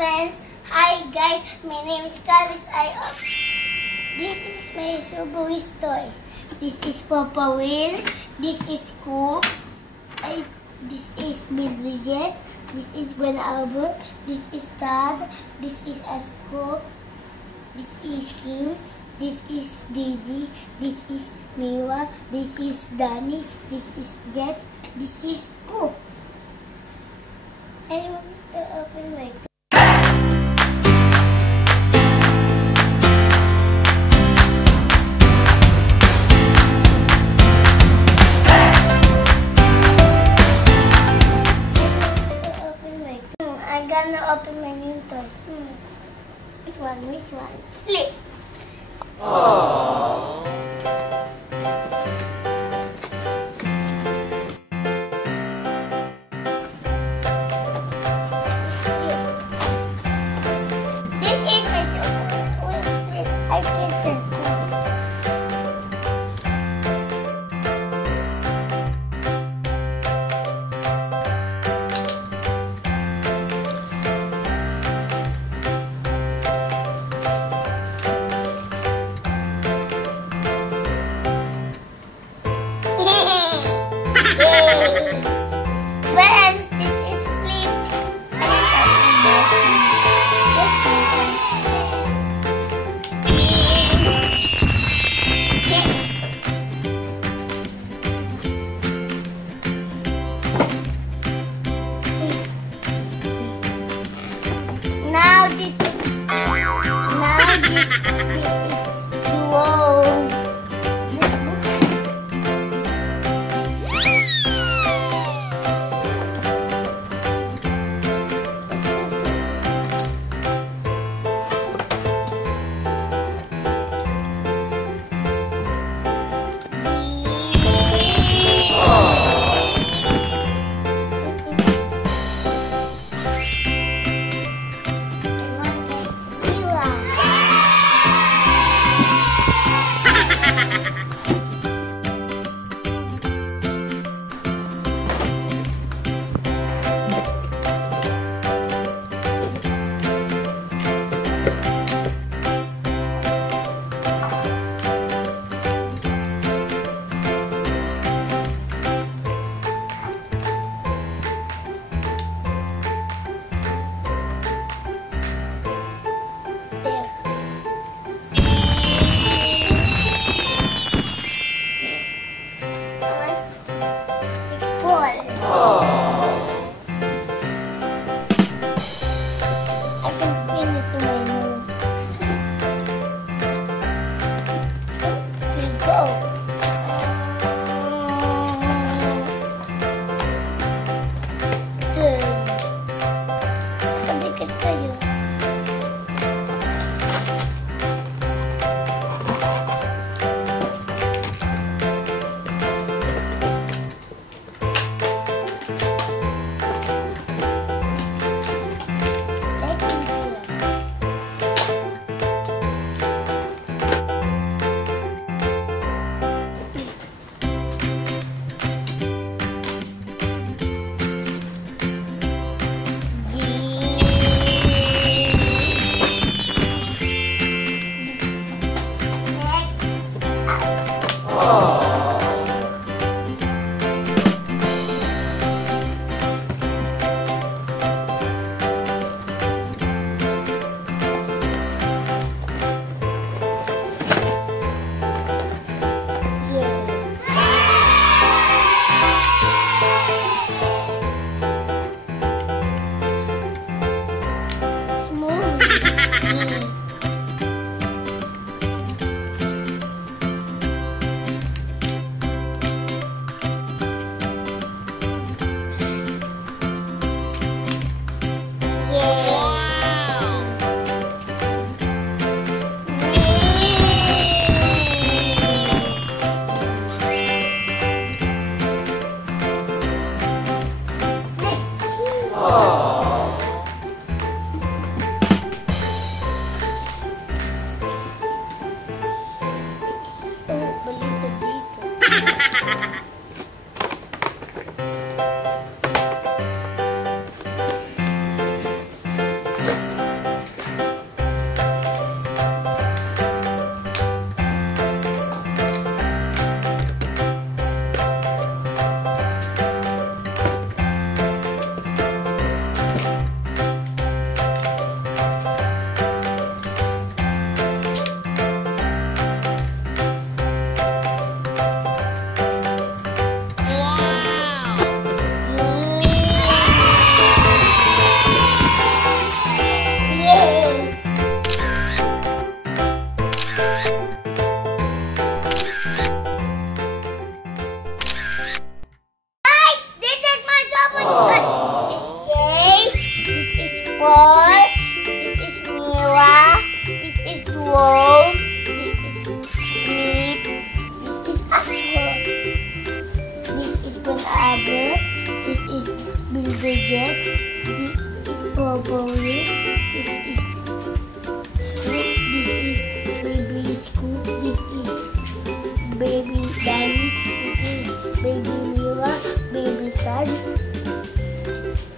friends. Hi guys, my name is Calix. This is my Subu's toy. This is Papa Wheels. This is Scoops. This is Bridget. This is Gwen Albert. This is Tad. This is ASTRO. This is Kim. This is Daisy. This is Mira. This is Danny. This is Jet. This is Scoop. I want to open my door. I'm gonna open my new toys. Which one? Flip! Aww. This is my super. I can't turn.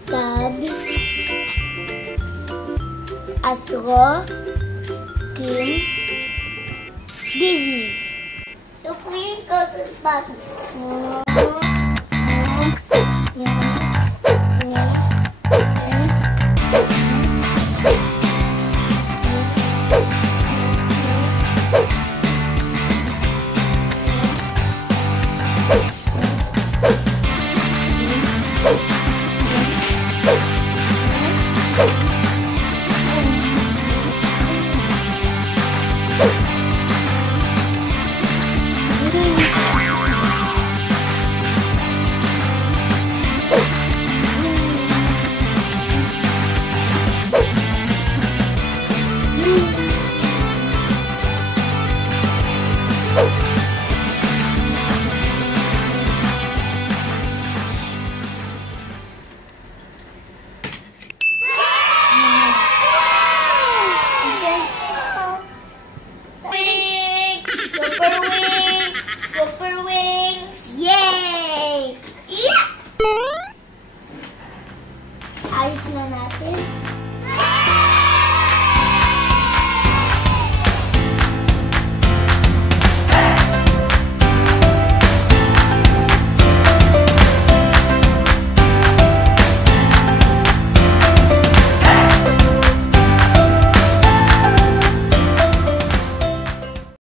Dad, Astro, Kim, Disney. So we go to the bottom.